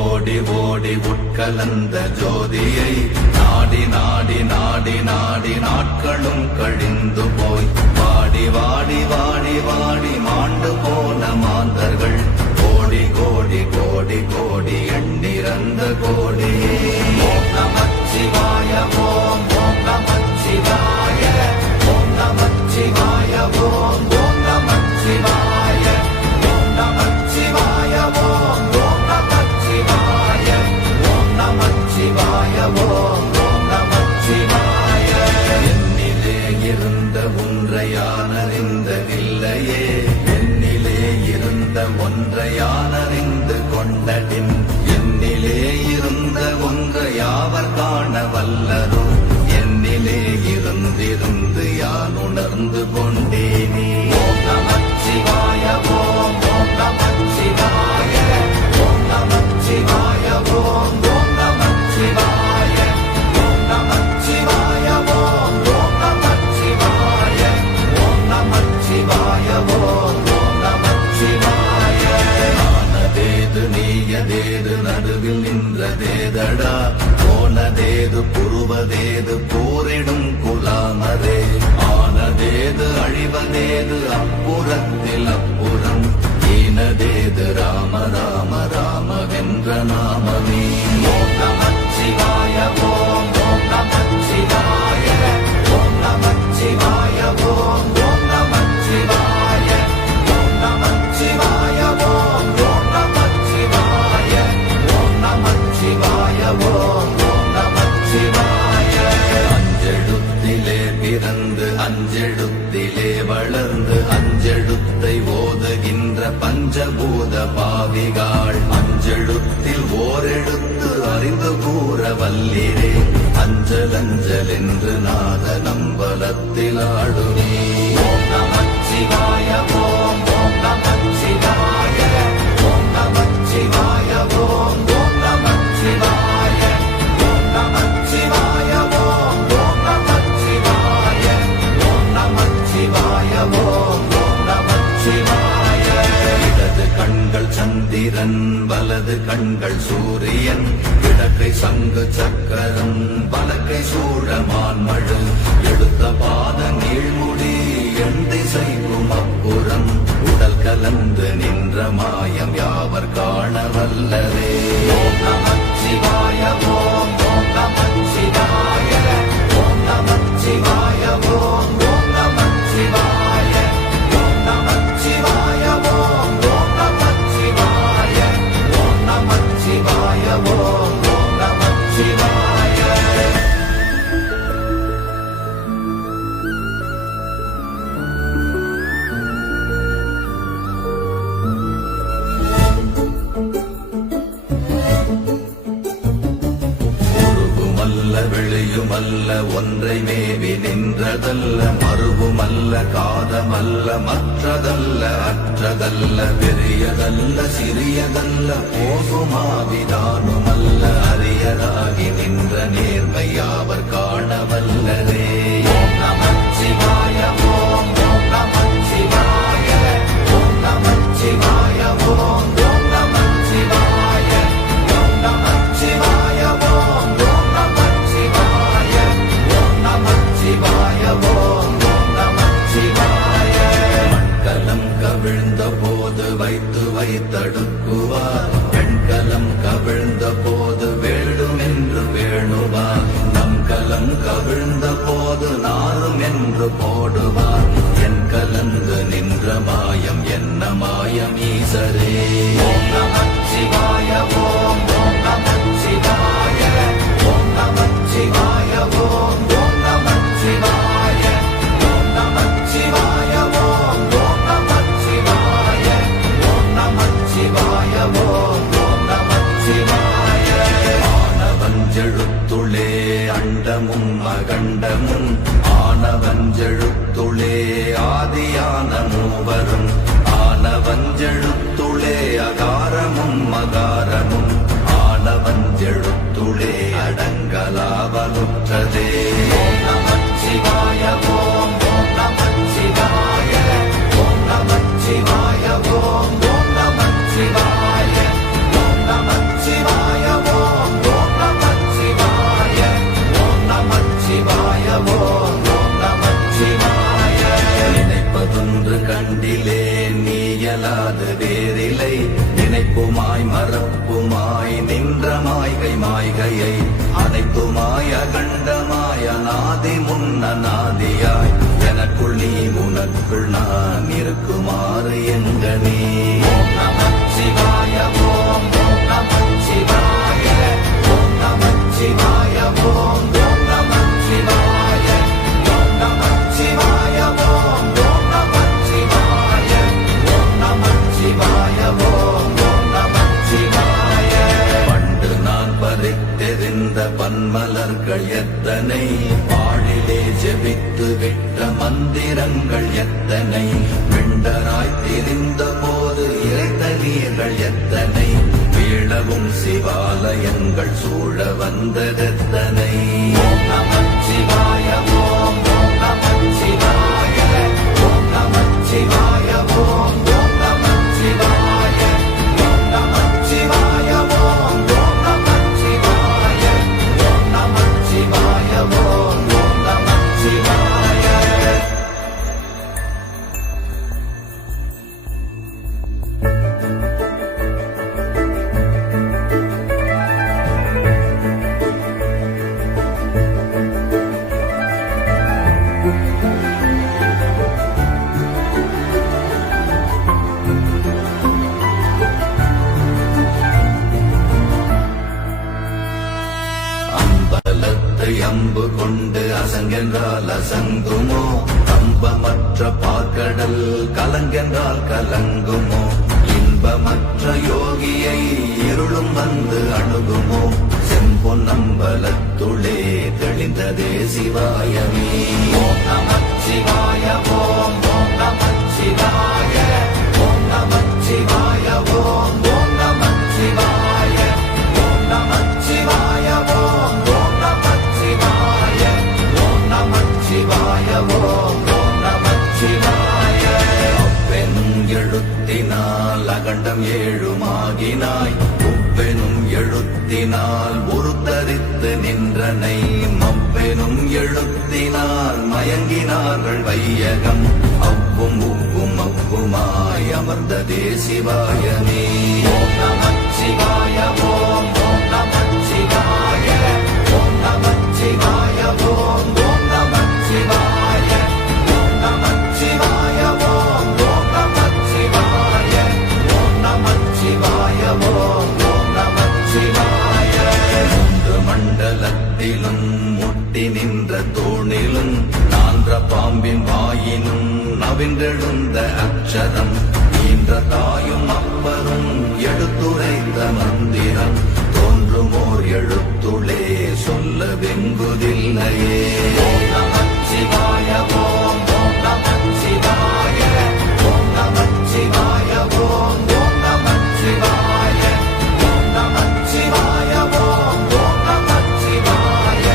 ஓடி ஓடி உட்கலந்த ஜோதியை நாடி நாடி நாடி நாடி நாட்களும் கழிந்து போய் வாடி வாடி வாடி வாடி மாண்டு போன மாந்தர்கள் கோடி கோடி கோடி கோடி எண்ணிறந்த கோடியே. ஓம் நமச்சிவாய ஓம் ஓம் நமச்சிவாய ஓம் நமச்சிவாய ஓம் ஓம் நமச்சிவாய ஓம் நமச்சிவாய ஓம் ஓம் நமச்சிவாய ஓம் நமச்சிவாய ஓம் ஓம் நமச்சிவாய. என்னிலே இருந்த ஒன்றை யானறிந்ததில்லையே, என்னிலே இருந்த ஒன்றை யானறிந்து கொண்டடின், என்னிலே இருந்த ஒன்றை யாவர் காண வல்லரோ, என்னிலே இருந்திருந்து யான் உணர்ந்து கொண்டேனே. ஓம் நமச்சிவாய ஓம் ஓம் நமச்சிவாய ஓம் நமச்சிவாய ஓம் ஓம் நமச்சிவாய ஓம் நமச்சிவாய ஓம் ஓம் நமச்சிவாய ஓம் நமச்சிவாய ஓம் ஓம் நமச்சிவாய. ஆனதேது நீயதேது நடுவில் நின்றதேதடா, போனதேது புருவதேது போரிடும் குலாமரே, ஆனதேது அழிவதேது அப்புறத்தில் அப்புறம், ஈனதேது ராம ராம ராமவென்ற நாமமே. ஓம் நமச்சிவாய ஓம் ஓம் நமச்சிவாய ஓம் நமச்சிவாய ஓம் ஓம் நமச்சிவாய ஓம் நமச்சிவாய ஓம் ஓம் நமச்சிவாய ஓம் நமச்சிவாய ஓம் ஓம் நமச்சிவாய. அஞ்செழுத்திலே பிறந்து அஞ்செழுத்திலே வளர்ந்து அஞ்செழுத்தை ஓதுகின்ற பஞ்சபூத பாவிகாள், அஞ்செழுத்தில் ஓரெழுத்து அறிந்து கூற வல்லிரே, அஞ்சல் அஞ்சல் என்று நாத நம்பலத்தில் ஆடுமே. ஓம் நமச்சிவாய ஓம் ஓம் நமச்சிவாய ஓம் நமச்சிவாய ஓம் ஓம் நமச்சிவாய ஓம் நமச்சிவாய ஓம் ஓம் நமச்சிவாய ஓம் நமச்சிவாய ஓம் ஓம் நமச்சிவாய. இடது கண்கள் சந்திரன் வலது கண்கள் சூரியன், இடக்கை சங்கு சக்கரம் வலக்கை சூழமான்மழு, எடுத்த பாத நீழ்முடி எண் திசைக்கும் அப்புறம், உடல் கலந்து நின்ற மாயம் யாவர் காண வல்லரே. ஓம் நமச்சிவாய ஓம் ஓம் நமச்சிவாய ஓம் நமச்சிவாய ஓம் ஓம் நமச்சிவாய ஓம் நமச்சிவாய ஓம் ஓம் நமச்சிவாய ஓம் நமச்சிவாய ஓம் ஓம் நமச்சிவாய. வெளியுமல்ல ஒன்றை மேவி நின்றதல்ல, மறுவுமல்ல காதமல்ல மற்றதல்ல அற்றதல்ல, பெரியதல்ல சிறியதல்ல போகுமாவிதானுமல்ல, அரியதாகி நின்ற நேர்மையாவர் காண வல்லரே. ஓம் நமச்சிவாய ஓம் ஓம் நமச்சிவாய ஓம் நமச்சிவாய ஓம் ஓம் நமச்சிவாய ஓம் நமச்சிவாய ஓம் ஓம் நமச்சிவாய ஓம் நமச்சிவாய ஓம் ஓம் நமச்சிவாய. மண்கலம் கவிழ்ந்த போது வைத்து வைத்தடுக்குவார், பெண்கலம் கவிழ்ந்த போது வேடும் என்று வேணுவார், நம் கலம் கவிழ்ந்த போது நாரும் என்று போடுவார், என் கலந்து நின்ற மாயம் என்ன மாயம் ஈசரே. ஓம் நமச்சிவாய ஓம் ஓம் நமச்சிவாய ஓம் நமச்சிவாய ஓம் ஓம் நமச்சிவாய ஓம் நமச்சிவாய ஓம் ஓம் நமச்சிவாய ஓம் நமச்சிவாய ஓம் ஓம் நமச்சிவாய. ஆனவஞ்செழுத்துளே அண்டமும் அகண்டமும், ஆனவஞ்செழுத்துளே ஆதியான மூவரும், ஆனவஞ்செழுத்துளே அகாரமும் மகாரமும், ஆனவஞ்செழுத்துளே அடங்கலாவலுற்றதே. ஓம் நமச்சிவாய ஓம் ஓம் நமச்சிவாய ஓம் நமச்சிவாய ஓம் ஓம் நமச்சிவாய ஓம் நமச்சிவாய மாய்கையை அனைத்துமாய கண்டமாய நாதி முன்ன நாதியாய் எனக்குள் நீ உனக்குள் நான் இருக்குமாறு எங்கனே ஓம் நமச்சிவாய ஓம் ஓம் நமச்சிவாய ஓம் நமச்சிவாய ஓம் ஓம் நமச்சிவாய ஓம் நமச்சிவாய ஓம் ஓம் நமச்சிவாய ஓம் நமச்சிவாய ஓம் ஓம் நமச்சிவாய பண்டு நான் பறித்தெறிந்த பன்மலர்கள் எத்தனை பாழிலே ஜெபித்து விட்ட மந்திரங்கள் எத்தனை விண்டராய் திரிந்த போது இறைத்த நீர்கள் எத்தனை வீழவும் சிவாலயங்கள் சூழ வந்ததெத்தனை ஓம் நமச்சிவாய ஓம் ஓம் நமச்சிவாய ஓம் நமச்சிவாய ஓம் ஓம் நமச்சிவாய ஓம் நமச்சிவாய ஓம் ஓம் நமச்சிவாய ஓம் நமச்சிவாய ஓம் ஓம் நமச்சிவாய அம்பலத்தை அம்பு கொண்டு அசங்கென்றால் அசங்குமோ கம்பமற்ற பார்க்கடல் கலங்கென்றால் கலங்குமோ இன்பமற்ற யோகியை இருளும் வந்து அணுகுமோ செம்பொன்னம்பலத்துளே தெளிந்ததே சிவாயமே ஓம் நமச்சிவாய ஓம் ஓம் நமச்சிவாய ஓம் நமச்சிவாய ஓம் ஓம் நமச்சிவாய ஓம் நமச்சிவாய ஓம் ஓம் நமச்சிவாய ஓம் நமச்சிவாய ஓம் ஓம் நமச்சிவாய அப்பெனும் எழுத்தினால் அகண்டம் ஏழுமாகினாய் உப்பெனும் எழுத்தினால் உருத்தரித்து நின்றனை மப்பெனும் எழுத்தினால் மயங்கினார்கள் வையகம் அவ்வும் உவ்வும் அவ்வுமாய் அமர்ந்ததே சிவாயமே ஓம் நமச்சிவாய ஓம் ஓம் நமச்சிவாய ஓம் நமச்சிவாய ஓம் ஓம் நமச்சிவாய ஓம் நமச்சிவாய ஓம் ஓம் நமச்சிவாய ஓம் நமச்சிவாய ஓம் ஓம் நமச்சிவாய மூன்று மண்டலத்திலும் முட்டி நின்ற தூணிலும் நான்ற பாம்பின் வாயினும் நவின்றெழுந்த அக்ஷரம் ஈன்ற தாயும் அப்பரும் எடுத்துரைத்த மந்திரம் தோன்றுமோர் எழுத்துளே சொல்ல வெங்குதில்லையே ஓம் நமச்சிவாய ஓம் ஓம் நமச்சிவாய ஓம் நமச்சிவாய ஓம் ஓம் நமச்சிவாய ஓம் நமச்சிவாய ஓம் ஓம் நமச்சிவாய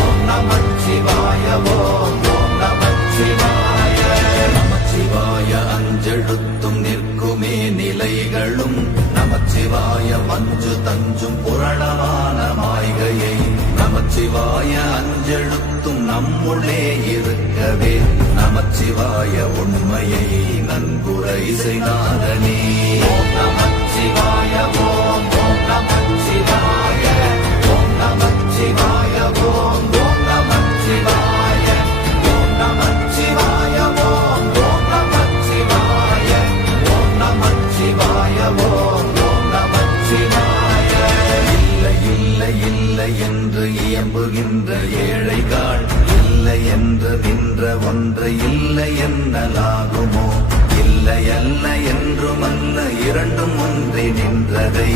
ஓம் நமச்சிவாய ஓம் ஓம் நமச்சிவாய நமச்சிவாய அஞ்செழுத்தும் நிற்குமே நிலைகளும் நமச்சிவாய மஞ்சு தஞ்சும் புரணமான மாய்கையை நமச்சிவாய அஞ்செழுத்தும் நம்முள்ளே இருக்கவே நமச்சிவாய உண்மையை நன்குரை செய்தாதனே ஓம் நமச்சிவாய ஓம் ஓம் நமச்சிவாய ஓம் நமச்சிவாய ஓம் ஓம் நமச்சிவாய ஓம் நமச்சிவாய ஓம் ஓம் நமச்சிவாய ஓம் நமச்சிவாய ஓம் ஓம் நமச்சிவாய இல்லை இல்லை இல்லை என்று இயம்புகின்ற ஏழைகள் இல்லை என்று நின்ற ஒன்றை இல்லை என்னலாகுமோ இல்லை அல்ல என்றுமல்ல இரண்டும் ஒன்றி நின்றதை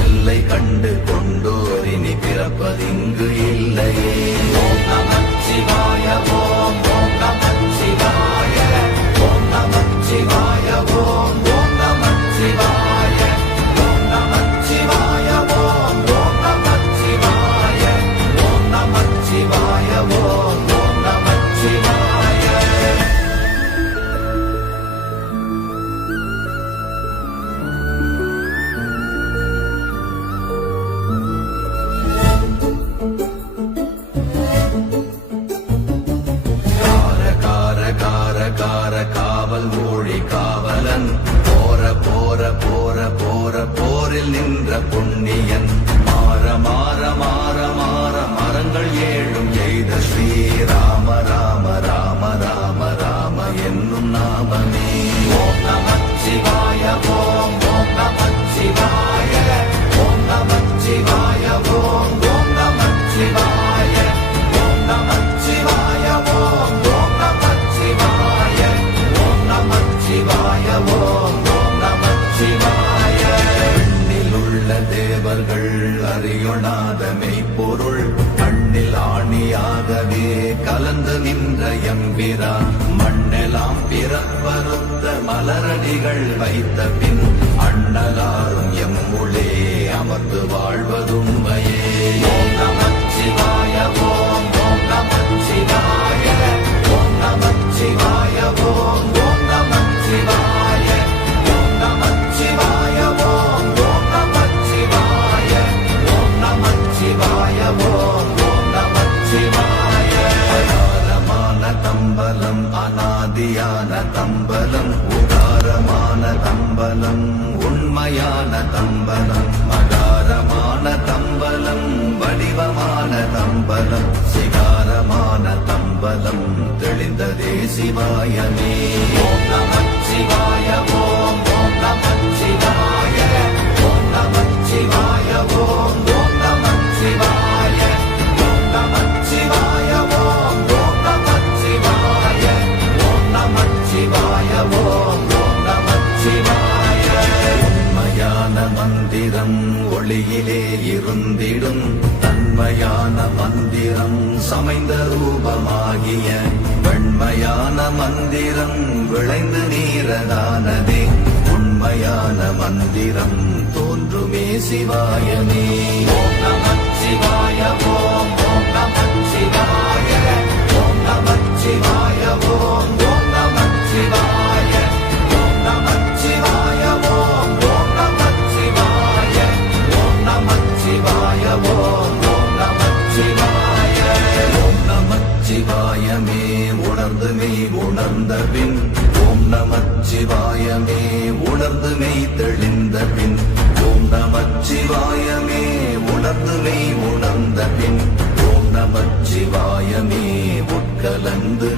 எல்லை கண்டு கொண்டோரினி பிறப்பதிங்கு இல்லையே ஓம் நமச்சிவாய ஓம் ஓம் நமச்சிவாய ஓம் நமச்சிவாய ஓம் ஓம் நமச்சிவாய ஓம் நமச்சிவாய ஓம் ஓம் நமச்சிவாய ஓம் நமச்சிவாய ஓம் ஓம் நமச்சிவாய நின்ற எம்பிரா மண்ணெல்லாம் பிறப்பறுத்த மலரடிகள் வைத்த பின் அண்ணலாரும் எம்முளே அமர்ந்து வாழ்வதுண்மையே. ஓம் நமச்சிவாய ஓம் ஓம் நமச்சிவாய ஓம் நமச்சிவாய ஓம் ஓம் நமச்சிவாய ஓம் நமச்சிவாய ஓம் ஓம் நமச்சிவாய ஓம் நமச்சிவாய ஓம் ஓம் நமச்சிவாய. அகாரமான தம்பலம் அநாதியான தம்பலம் உதாரமான தம்பலம் உண்மையான தம்பலம் மகாரமான தம்பலம் வடிவமான தம்பலம் சிகாரமான தம்பலம் தெளிந்ததே சிவாயமே. ஓம் நமச்சிவாய ஓம் ஓம் நமச்சிவாய ஓம் நமச்சிவாய ஓம் ஓம் நமச்சிவாய ஓம் நமச்சிவாய ஓம் ஓம் நமச்சிவாய ஓம் நமச்சிவாய ஓம் ஓம் நமச்சிவாய. உண்மையான மந்திரம் ஒளியிலே இருந்திடும் தன்மையான மந்திரம் சமைந்த ரூபமாகிய வெண்மையான மந்திரம் விளைந்து நீரதானதே உண்மையான மந்திரம் தோன்றுமே சிவாயமே. ஓம் நமச்சிவாய ஓம் ஓம் நமச்சிவாய ஓம் நமச்சிவாய ஓம் ஓம் நமச்சிவாய ஓம் நமச்சிவாய ஓம் ஓம் நமச்சிவாய ஓம் நமச்சிவாய ஓம் ஓம் நமச்சிவாய. ஓம் நமச்சிவாயமே உணர்ந்து மெய் உணர்ந்த பின் ஓம் நமச்சிவாயமே உணர்ந்து மெய் தெளிந்த பின் ஓம் நமச்சிவாயமே உணர்ந்து மெய் உணர்ந்த பின் ஓம் நமச்சிவாயமே உட்கலந்து